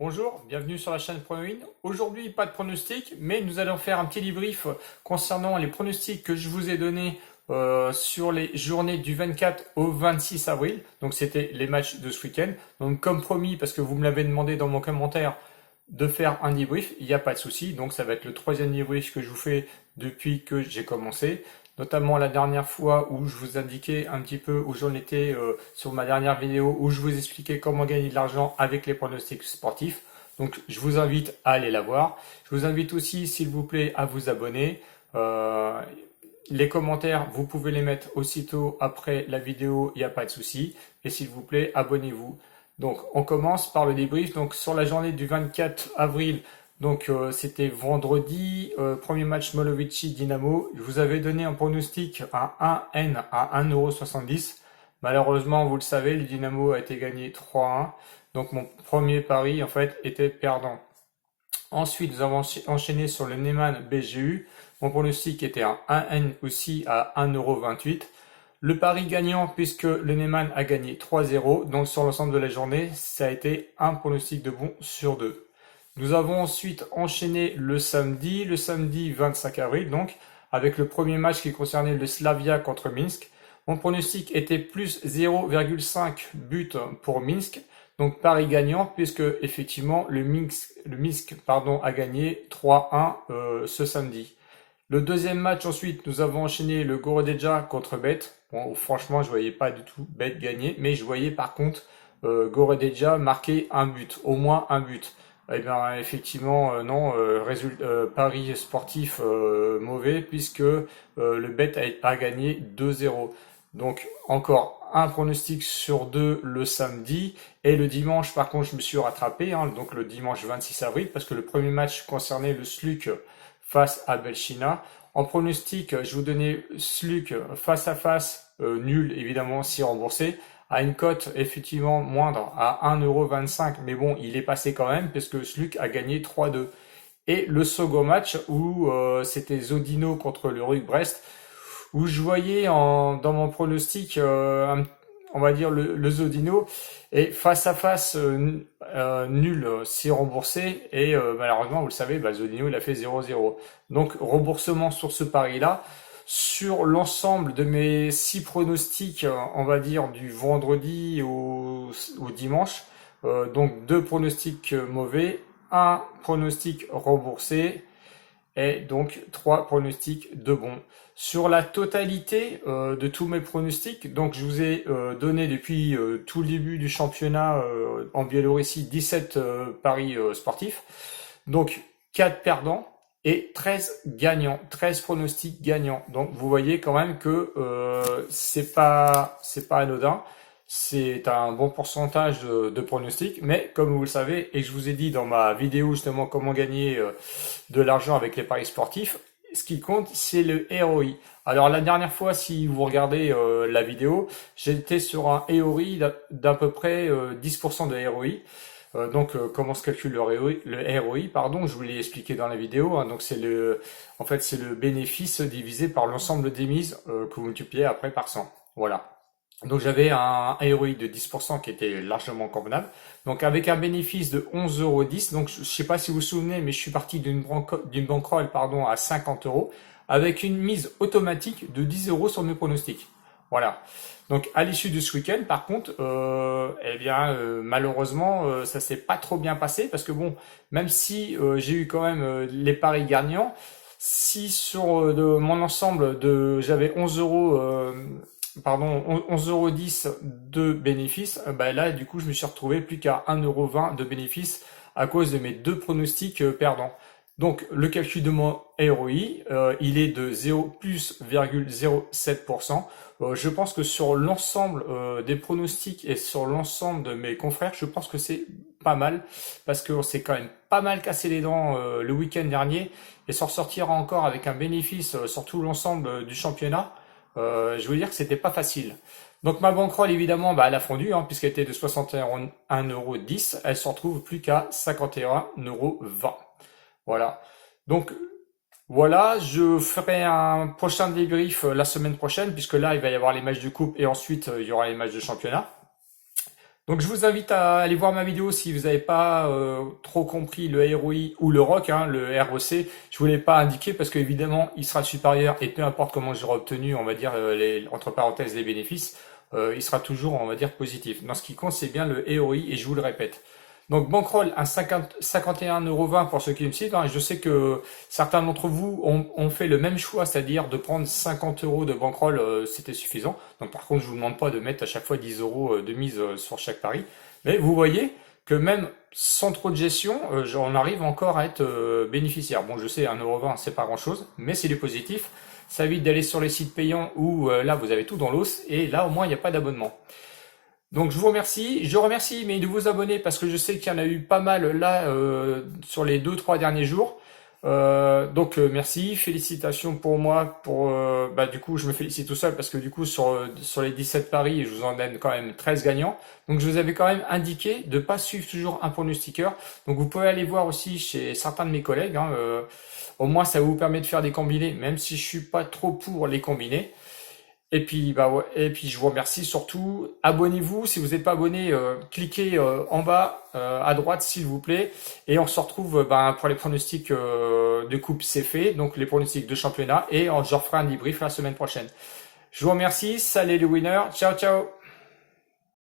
Bonjour, bienvenue sur la chaîne ProWin. Aujourd'hui, pas de pronostic, mais nous allons faire un petit débrief concernant les pronostics que je vous ai donnés sur les journées du 24 au 26 avril. Donc, c'était les matchs de ce week-end. Donc, comme promis, parce que vous me l'avez demandé dans mon commentaire de faire un débrief, il n'y a pas de souci. Donc, ça va être le troisième débrief que je vous fais depuis que j'ai commencé. Notamment la dernière fois où je vous indiquais un petit peu où j'en étais sur ma dernière vidéo où je vous expliquais comment gagner de l'argent avec les pronostics sportifs. Donc je vous invite à aller la voir. Je vous invite aussi, s'il vous plaît, à vous abonner. Euh, les commentaires, vous pouvez les mettre aussitôt après la vidéo, il n'y a pas de souci. Et s'il vous plaît, abonnez-vous. Donc on commence par le débrief. Donc sur la journée du 24 avril, donc c'était vendredi, premier match Molovici-Dynamo. Je vous avais donné un pronostic à 1N à 1,70 €. Malheureusement, vous le savez, le Dynamo a été gagné 3-1. Donc mon premier pari en fait était perdant. Ensuite, nous avons enchaîné sur le Neyman BGU. Mon pronostic était à 1N aussi à 1,28 €. Le pari gagnant, puisque le Neyman a gagné 3-0, donc sur l'ensemble de la journée, ça a été un pronostic de bon sur deux. Nous avons ensuite enchaîné le samedi 25 avril, donc, avec le premier match qui concernait le Slavia contre Minsk. Mon pronostic était plus 0,5 buts pour Minsk, donc pari gagnant, puisque effectivement le Minsk a gagné 3-1 ce samedi. Le deuxième match ensuite, nous avons enchaîné le Gorodeja contre Bet. Bon, franchement, je ne voyais pas du tout Bet gagner, mais je voyais par contre Gorodeja marquer un but, au moins un but. Eh bien, effectivement, non, pari sportif mauvais, puisque le Bet a gagné 2-0. Donc, encore un pronostic sur deux le samedi. Et le dimanche, par contre, je me suis rattrapé, hein, donc le dimanche 26 avril, parce que le premier match concernait le SLUC face à Belchina. En pronostic, je vous donnais SLUC face à face, nul évidemment si remboursé, à une cote effectivement moindre à 1,25 €, mais bon, il est passé quand même parce que SLUC a gagné 3-2. Et le second match où c'était Zodino contre le RUC Brest, où je voyais dans mon pronostic, on va dire, le Zodino, et face à face, nul si remboursé, et malheureusement, vous le savez, bah, Zodino, il a fait 0-0. Donc, remboursement sur ce pari-là. Sur l'ensemble de mes 6 pronostics, on va dire, du vendredi au dimanche, donc 2 pronostics mauvais, un pronostic remboursé, et donc 3 pronostics de bons. Sur la totalité de tous mes pronostics, donc je vous ai donné depuis tout le début du championnat en Biélorussie 17 paris sportifs, donc 4 perdants et 13 gagnants, 13 pronostics gagnants. Donc vous voyez quand même que c'est pas anodin. C'est un bon pourcentage de pronostics, mais comme vous le savez, et que je vous ai dit dans ma vidéo justement comment gagner de l'argent avec les paris sportifs, ce qui compte, c'est le ROI. Alors la dernière fois, si vous regardez la vidéo, j'étais sur un ROI d'à peu près 10% de ROI. Donc comment se calcule le ROI, pardon, je vous l'ai expliqué dans la vidéo, hein. Donc en fait, c'est le bénéfice divisé par l'ensemble des mises que vous multipliez après par 100. Voilà. Donc j'avais un ROI de 10% qui était largement convenable. Donc avec un bénéfice de 11,10 €. Donc je ne sais pas si vous vous souvenez, mais je suis parti d'une bankroll pardon, à 50 € avec une mise automatique de 10 € sur mes pronostics. Voilà. Donc à l'issue de ce week-end, par contre, eh bien malheureusement, ça s'est pas trop bien passé parce que bon, même si j'ai eu quand même les paris gagnants, si sur mon ensemble j'avais 11 € pardon, 11,10 € de bénéfices, bah là, du coup, je me suis retrouvé plus qu'à 1,20 € de bénéfices à cause de mes deux pronostics perdants. Donc, le calcul de mon ROI, il est de 0 plus 0,07%. Je pense que sur l'ensemble des pronostics et sur l'ensemble de mes confrères, je pense que c'est pas mal parce qu'on s'est quand même pas mal cassé les dents le week-end dernier et s'en sortir encore avec un bénéfice sur tout l'ensemble du championnat. Je veux dire que c'était pas facile. Donc ma bankroll évidemment bah, elle a fondu hein, puisqu'elle était de 61,10 €, elle se retrouve plus qu'à 51,20 €. Voilà. Donc voilà, je ferai un prochain débrief la semaine prochaine puisque là il va y avoir les matchs de coupe et ensuite il y aura les matchs de championnat. Donc je vous invite à aller voir ma vidéo si vous n'avez pas trop compris le ROI ou le ROC, hein, le ROC. Je voulais pas indiquer parce qu'évidemment il sera supérieur et peu importe comment j'aurai obtenu, on va dire entre parenthèses les bénéfices, il sera toujours, on va dire, positif. Dans ce qui compte, c'est bien le ROI et je vous le répète. Donc Bankroll à 51,20 € pour ceux qui me citent, hein. Je sais que certains d'entre vous ont fait le même choix, c'est-à-dire de prendre 50 € de Bankroll, c'était suffisant. Donc par contre, je vous demande pas de mettre à chaque fois 10 € de mise sur chaque pari. Mais vous voyez que même sans trop de gestion, on arrive encore à être bénéficiaire. Bon, je sais, 1,20 €, c'est pas grand-chose, mais c'est du positif. Ça évite d'aller sur les sites payants où là, vous avez tout dans l'os, et là, au moins, il n'y a pas d'abonnement. Donc je vous remercie. Je remercie mes nouveaux abonnés parce que je sais qu'il y en a eu pas mal là sur les 2-3 derniers jours. Donc merci, félicitations pour moi. Du coup, je me félicite tout seul parce que du coup sur les 17 paris, je vous en donne quand même 13 gagnants. Donc je vous avais quand même indiqué de ne pas suivre toujours un pronostiqueur. Donc vous pouvez aller voir aussi chez certains de mes collègues, hein, au moins ça vous permet de faire des combinés, même si je suis pas trop pour les combinés. Et puis, bah ouais, et puis je vous remercie surtout. Abonnez-vous. Si vous n'êtes pas abonné, cliquez en bas à droite s'il vous plaît. Et on se retrouve pour les pronostics de coupe, c'est fait. Donc les pronostics de championnat. Et je referai un débrief la semaine prochaine. Je vous remercie. Salut les winners. Ciao, ciao.